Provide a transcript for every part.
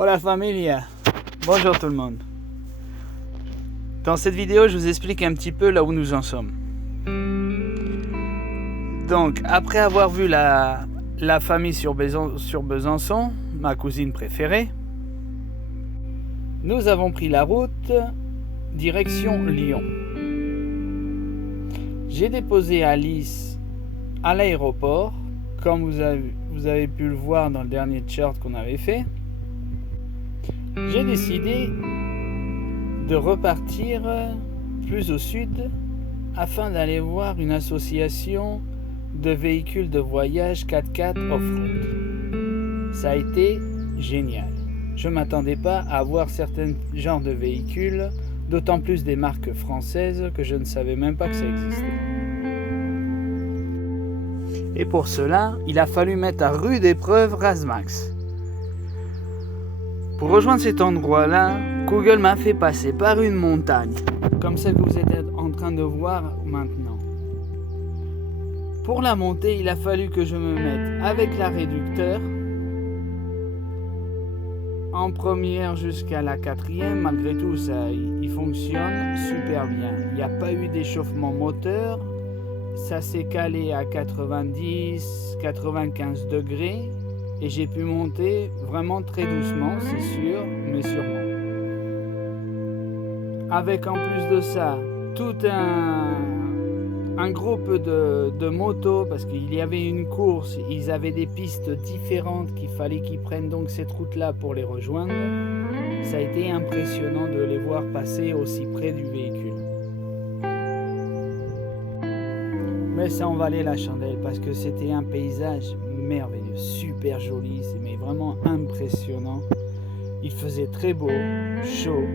Hola familia, bonjour tout le monde. Dans cette vidéo, je vous explique un petit peu là où nous en sommes. Donc, après avoir vu la famille sur Besançon, ma cousine préférée, nous avons pris la route direction Lyon. J'ai déposé Alice à l'aéroport, comme vous avez pu le voir dans le dernier chart qu'on avait fait. J'ai décidé de repartir plus au sud afin d'aller voir une association de véhicules de voyage 4x4 off-road. Ça a été génial. Je ne m'attendais pas à voir certains genres de véhicules, d'autant plus des marques françaises que je ne savais même pas que ça existait. Et pour cela, il a fallu mettre à rude épreuve Razmax. Pour rejoindre cet endroit-là, Google m'a fait passer par une montagne, comme celle que vous êtes en train de voir maintenant. Pour la montée, il a fallu que je me mette avec la réducteur en première jusqu'à la quatrième. Malgré tout, il fonctionne super bien. Il n'y a pas eu d'échauffement moteur. Ça s'est calé à 90-95 degrés. Et j'ai pu monter vraiment très doucement, c'est sûr, mais sûrement. Avec en plus de ça, tout un groupe de motos, parce qu'il y avait une course, ils avaient des pistes différentes qu'il fallait qu'ils prennent donc cette route-là pour les rejoindre. Ça a été impressionnant de les voir passer aussi près du véhicule. Mais ça en valait la chandelle parce que c'était un paysage merveilleux, super joli, mais vraiment impressionnant. Il faisait très beau, chaud.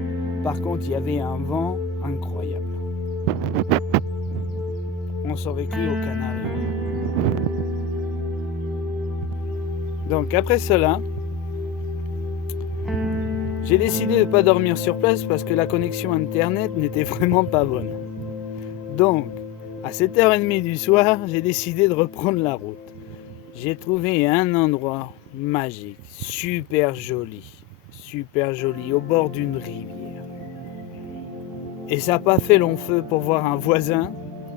Par contre, il y avait un vent incroyable. On s'aurait cru aux Canaries. Donc après cela, j'ai décidé de ne pas dormir sur place parce que la connexion internet n'était vraiment pas bonne. Donc, à 7h30 du soir, j'ai décidé de reprendre la route. J'ai trouvé un endroit magique, super joli, au bord d'une rivière. Et ça n'a pas fait long feu pour voir un voisin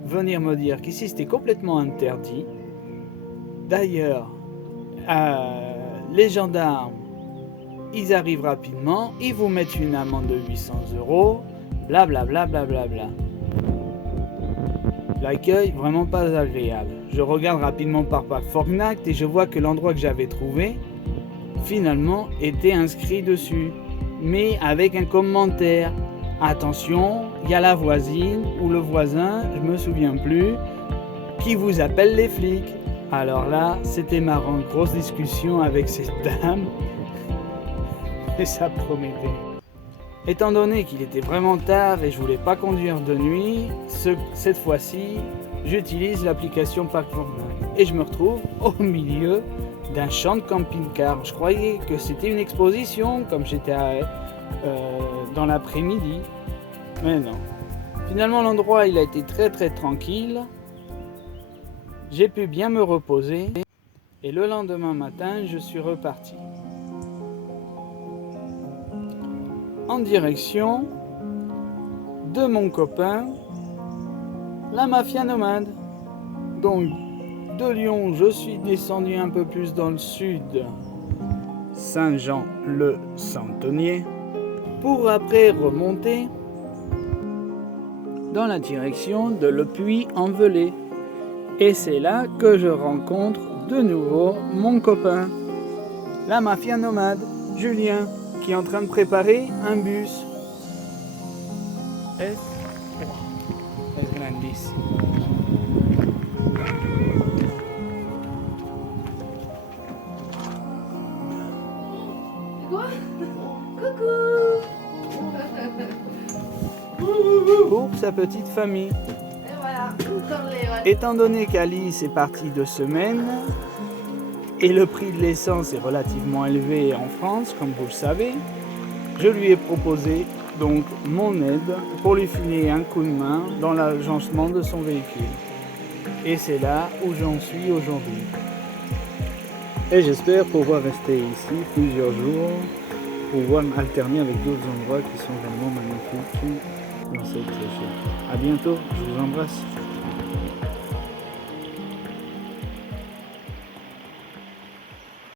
venir me dire qu'ici c'était complètement interdit. D'ailleurs, les gendarmes, ils arrivent rapidement, ils vous mettent une amende de 800 €, blablabla, blablabla. L'accueil, vraiment pas agréable. Je regarde rapidement par Fortnite et je vois que l'endroit que j'avais trouvé, finalement, était inscrit dessus. Mais avec un commentaire. Attention, il y a la voisine ou le voisin, je me souviens plus, qui vous appelle les flics. Alors là, c'était marrant. Grosse discussion avec cette dame. Et ça promettait. Étant donné qu'il était vraiment tard et je voulais pas conduire de nuit, cette fois-ci, j'utilise l'application Park Fortnite et je me retrouve au milieu d'un champ de camping-car. Je croyais que c'était une exposition, comme j'étais dans l'après-midi, mais non. Finalement, l'endroit il a été très très tranquille. J'ai pu bien me reposer et le lendemain matin, je suis reparti. En direction de mon copain, la Mafia Nomade. Donc, de Lyon, je suis descendu un peu plus dans le sud, Saint-Jean-le-Centenier, pour après remonter dans la direction de Le Puy-en-Velay. Et c'est là que je rencontre de nouveau mon copain, la Mafia Nomade, Julien, qui est en train de préparer un bus. Es grandissimo. Quoi? Coucou. Pour sa petite famille. Et voilà. Étant donné qu'Alice est partie 2 semaines et le prix de l'essence est relativement élevé en France, comme vous le savez, je lui ai proposé donc mon aide pour lui filer un coup de main dans l'agencement de son véhicule. Et c'est là où j'en suis aujourd'hui. Et j'espère pouvoir rester ici plusieurs jours pouvoir alterner avec d'autres endroits qui sont vraiment magnifiques dans cette chaîne. A bientôt, je vous embrasse.